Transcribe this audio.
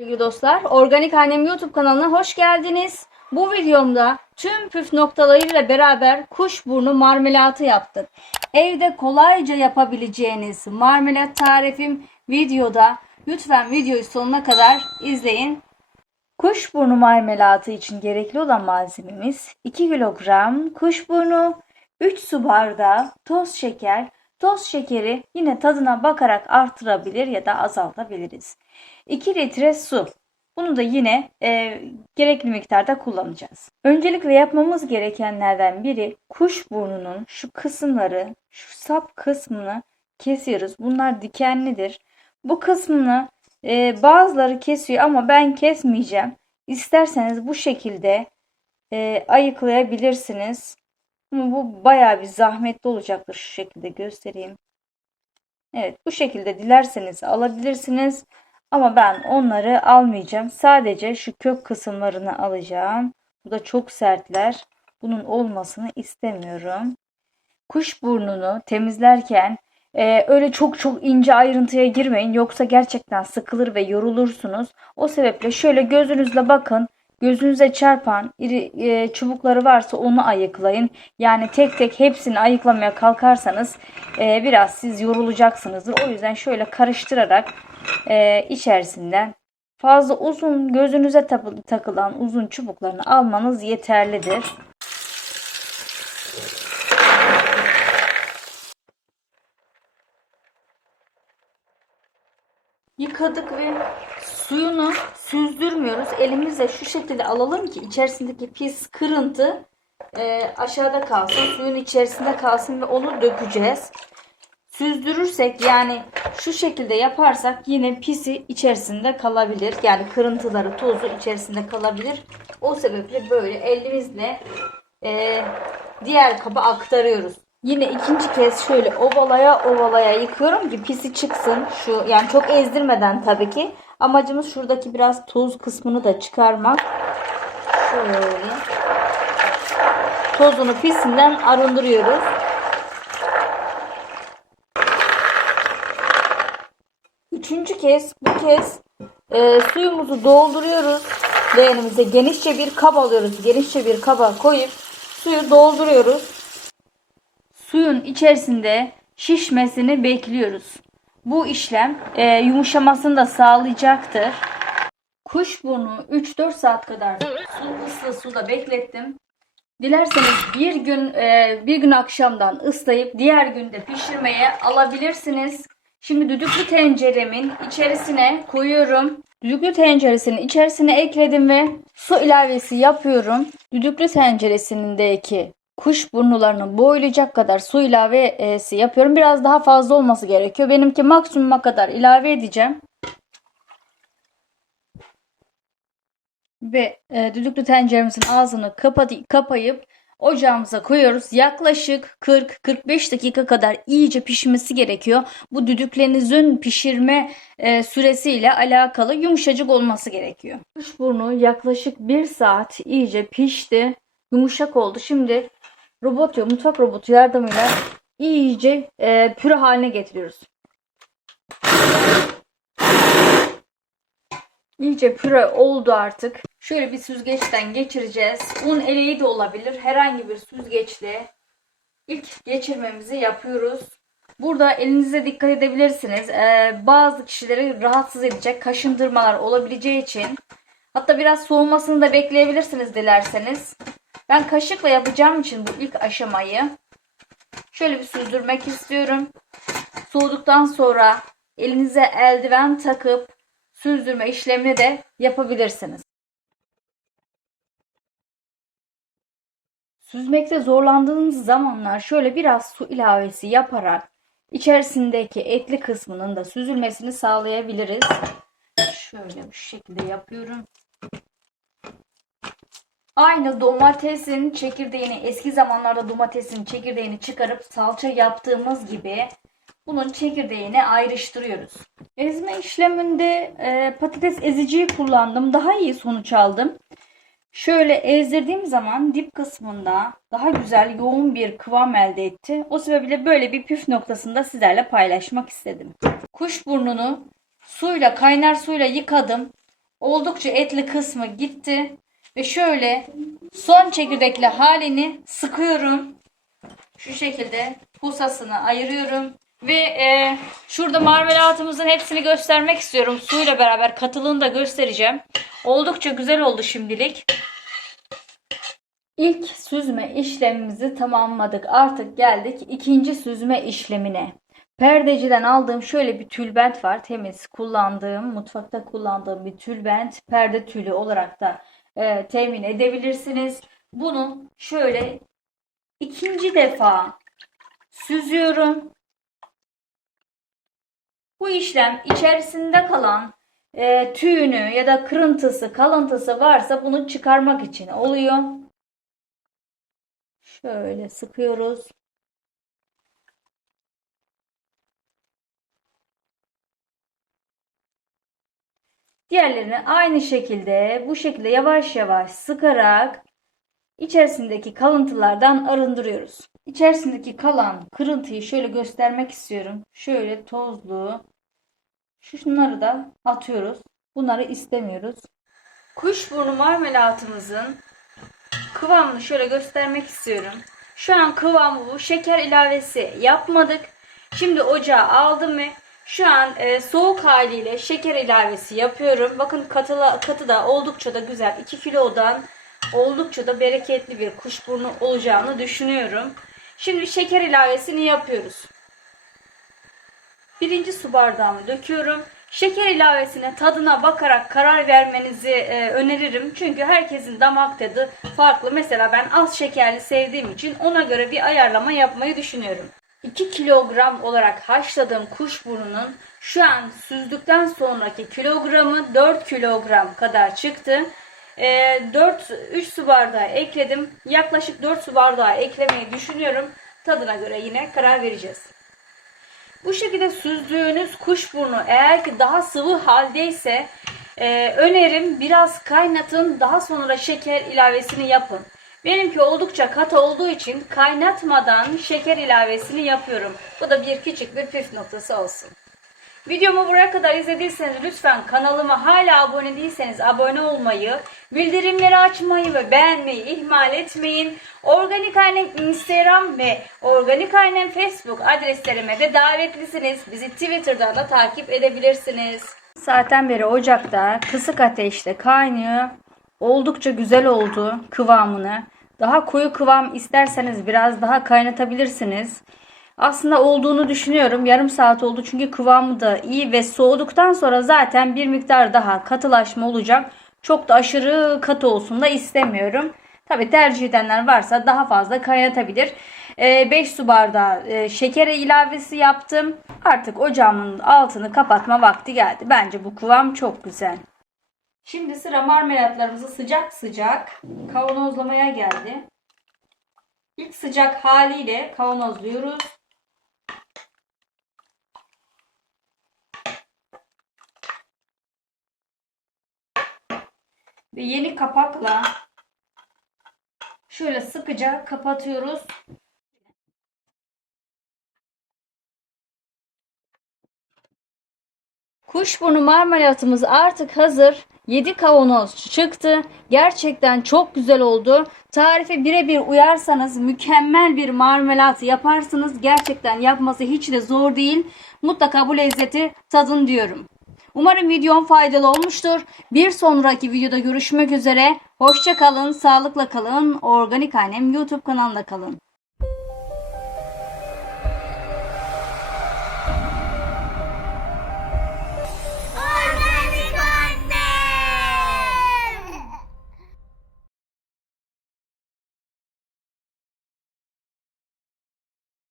Sevgili dostlar, Organik Annem YouTube kanalına hoş geldiniz. Bu videomda tüm püf noktalarıyla beraber kuşburnu marmelatı yaptık. Evde kolayca yapabileceğiniz marmelat tarifim videoda. Lütfen videoyu sonuna kadar izleyin. Kuşburnu marmelatı için gerekli olan malzememiz 2 kilogram kuşburnu, 3 su bardağı toz şeker. Toz şekeri yine tadına bakarak artırabilir ya da azaltabiliriz. 2 litre su. Bunu da yine e, gerekli miktarda kullanacağız. Öncelikle yapmamız gerekenlerden biri kuşburnunun şu kısımları, şu sap kısmını kesiyoruz. Bunlar dikenlidir. Bu kısmını e, bazıları kesiyor ama ben kesmeyeceğim. İsterseniz bu şekilde e, ayıklayabilirsiniz. Ama bu bayağı bir zahmetli olacaktır. Şu şekilde göstereyim. Evet bu şekilde dilerseniz alabilirsiniz. Ama ben onları almayacağım. Sadece şu kök kısımlarını alacağım. Bu da çok sertler. Bunun olmasını istemiyorum. Kuş burnunu temizlerken e, öyle çok çok ince ayrıntıya girmeyin. Yoksa gerçekten sıkılır ve yorulursunuz. O sebeple şöyle gözünüzle bakın. Gözünüze çarpan iri e, çubukları varsa onu ayıklayın. Yani tek tek hepsini ayıklamaya kalkarsanız e, biraz siz yorulacaksınızdır. O yüzden şöyle karıştırarak e, içerisinden fazla uzun gözünüze takı- takılan uzun çubuklarını almanız yeterlidir. Yıkadık ve suyunu süzdürmüyoruz. Elimizle şu şekilde alalım ki içerisindeki pis kırıntı e, aşağıda kalsın. Suyun içerisinde kalsın ve onu dökeceğiz. Süzdürürsek yani şu şekilde yaparsak yine pisi içerisinde kalabilir. Yani kırıntıları, tozu içerisinde kalabilir. O sebeple böyle elimizle e, diğer kaba aktarıyoruz. Yine ikinci kez şöyle ovalaya ovalaya yıkıyorum ki pisi çıksın. Şu yani çok ezdirmeden tabii ki. Amacımız şuradaki biraz toz kısmını da çıkarmak. Şöyle tozunu pisinden arındırıyoruz. Kez bu kez e, suyumuzu dolduruyoruz. Leğenimize genişçe bir kap alıyoruz. Genişçe bir kaba koyup suyu dolduruyoruz. Suyun içerisinde şişmesini bekliyoruz. Bu işlem e, yumuşamasını da sağlayacaktır. Kuşburnu 3-4 saat kadar su, ıslı suda beklettim. Dilerseniz bir gün e, bir gün akşamdan ıslayıp diğer günde pişirmeye alabilirsiniz. Şimdi düdüklü tenceremin içerisine koyuyorum. Düdüklü tenceresinin içerisine ekledim ve su ilavesi yapıyorum. Düdüklü tenceresindeki kuş burnularını boylayacak kadar su ilavesi yapıyorum. Biraz daha fazla olması gerekiyor. Benimki maksimuma kadar ilave edeceğim. Ve e, düdüklü tenceremizin ağzını kapatı, kapayıp ocağımıza koyuyoruz. Yaklaşık 40-45 dakika kadar iyice pişmesi gerekiyor. Bu düdüklerinizin pişirme e, süresiyle alakalı yumuşacık olması gerekiyor. Kuşburnu yaklaşık 1 saat iyice pişti. Yumuşak oldu. Şimdi robot ya mutfak robotu yardımıyla iyice e, püre haline getiriyoruz. İyice püre oldu artık. Şöyle bir süzgeçten geçireceğiz. Un eleği de olabilir. Herhangi bir süzgeçle ilk geçirmemizi yapıyoruz. Burada elinize dikkat edebilirsiniz. Ee, bazı kişileri rahatsız edecek kaşındırmalar olabileceği için hatta biraz soğumasını da bekleyebilirsiniz dilerseniz. Ben kaşıkla yapacağım için bu ilk aşamayı şöyle bir süzdürmek istiyorum. Soğuduktan sonra elinize eldiven takıp süzdürme işlemini de yapabilirsiniz. Süzmekte zorlandığınız zamanlar şöyle biraz su ilavesi yaparak içerisindeki etli kısmının da süzülmesini sağlayabiliriz. Şöyle bu şekilde yapıyorum. Aynı domatesin çekirdeğini eski zamanlarda domatesin çekirdeğini çıkarıp salça yaptığımız gibi bunun çekirdeğini ayrıştırıyoruz. Ezme işleminde e, patates eziciyi kullandım. Daha iyi sonuç aldım. Şöyle ezdirdiğim zaman dip kısmında daha güzel yoğun bir kıvam elde etti. O sebeple böyle bir püf noktasında sizlerle paylaşmak istedim. Kuş burnunu suyla kaynar suyla yıkadım. Oldukça etli kısmı gitti. Ve şöyle son çekirdekli halini sıkıyorum. Şu şekilde pusasını ayırıyorum. Ve e, şurada marmelatımızın hepsini göstermek istiyorum. Suyla beraber katılığını da göstereceğim. Oldukça güzel oldu şimdilik. İlk süzme işlemimizi tamamladık. Artık geldik ikinci süzme işlemine. Perdeciden aldığım şöyle bir tülbent var. Temiz kullandığım, mutfakta kullandığım bir tülbent. Perde tülü olarak da e, temin edebilirsiniz. Bunu şöyle ikinci defa süzüyorum. Bu işlem içerisinde kalan e, tüyünü ya da kırıntısı, kalıntısı varsa bunu çıkarmak için oluyor. Şöyle sıkıyoruz. Diğerlerini aynı şekilde bu şekilde yavaş yavaş sıkarak içerisindeki kalıntılardan arındırıyoruz. İçerisindeki kalan kırıntıyı şöyle göstermek istiyorum. Şöyle tozlu. Şunları da atıyoruz. Bunları istemiyoruz. Kuşburnu marmelatımızın kıvamını şöyle göstermek istiyorum. Şu an kıvamı bu. Şeker ilavesi yapmadık. Şimdi ocağa aldım ve şu an e, soğuk haliyle şeker ilavesi yapıyorum. Bakın katıla, katı da oldukça da güzel. 2 kilodan oldukça da bereketli bir kuşburnu olacağını düşünüyorum. Şimdi şeker ilavesini yapıyoruz. Birinci su bardağımı döküyorum. Şeker ilavesine tadına bakarak karar vermenizi e, öneririm. Çünkü herkesin damak tadı farklı. Mesela ben az şekerli sevdiğim için ona göre bir ayarlama yapmayı düşünüyorum. 2 kilogram olarak haşladığım kuşburnunun şu an süzdükten sonraki kilogramı 4 kilogram kadar çıktı. E, 4 3 su bardağı ekledim. Yaklaşık 4 su bardağı eklemeyi düşünüyorum. Tadına göre yine karar vereceğiz. Bu şekilde süzdüğünüz kuşburnu eğer ki daha sıvı haldeyse e, önerim biraz kaynatın daha sonra şeker ilavesini yapın. Benimki oldukça katı olduğu için kaynatmadan şeker ilavesini yapıyorum. Bu da bir küçük bir püf noktası olsun. Videomu buraya kadar izlediyseniz lütfen kanalıma hala abone değilseniz abone olmayı, bildirimleri açmayı ve beğenmeyi ihmal etmeyin. Organik Annem Instagram ve Organik Annem Facebook adreslerime de davetlisiniz. Bizi Twitter'dan da takip edebilirsiniz. Saatten beri ocakta kısık ateşte kaynıyor. Oldukça güzel oldu kıvamını. Daha koyu kıvam isterseniz biraz daha kaynatabilirsiniz. Aslında olduğunu düşünüyorum. Yarım saat oldu çünkü kıvamı da iyi ve soğuduktan sonra zaten bir miktar daha katılaşma olacak. Çok da aşırı katı olsun da istemiyorum. Tabi tercih edenler varsa daha fazla kaynatabilir. 5 su bardağı e, şeker ilavesi yaptım. Artık ocağımın altını kapatma vakti geldi. Bence bu kıvam çok güzel. Şimdi sıra marmelatlarımızı sıcak sıcak kavanozlamaya geldi. İlk sıcak haliyle kavanozluyoruz. Ve yeni kapakla şöyle sıkıca kapatıyoruz. Kuşburnu marmelatımız artık hazır. 7 kavanoz çıktı. Gerçekten çok güzel oldu. Tarife birebir uyarsanız mükemmel bir marmelat yaparsınız. Gerçekten yapması hiç de zor değil. Mutlaka bu lezzeti tadın diyorum. Umarım videom faydalı olmuştur. Bir sonraki videoda görüşmek üzere. Hoşça kalın, sağlıkla kalın. Organik Annem YouTube kanalında kalın.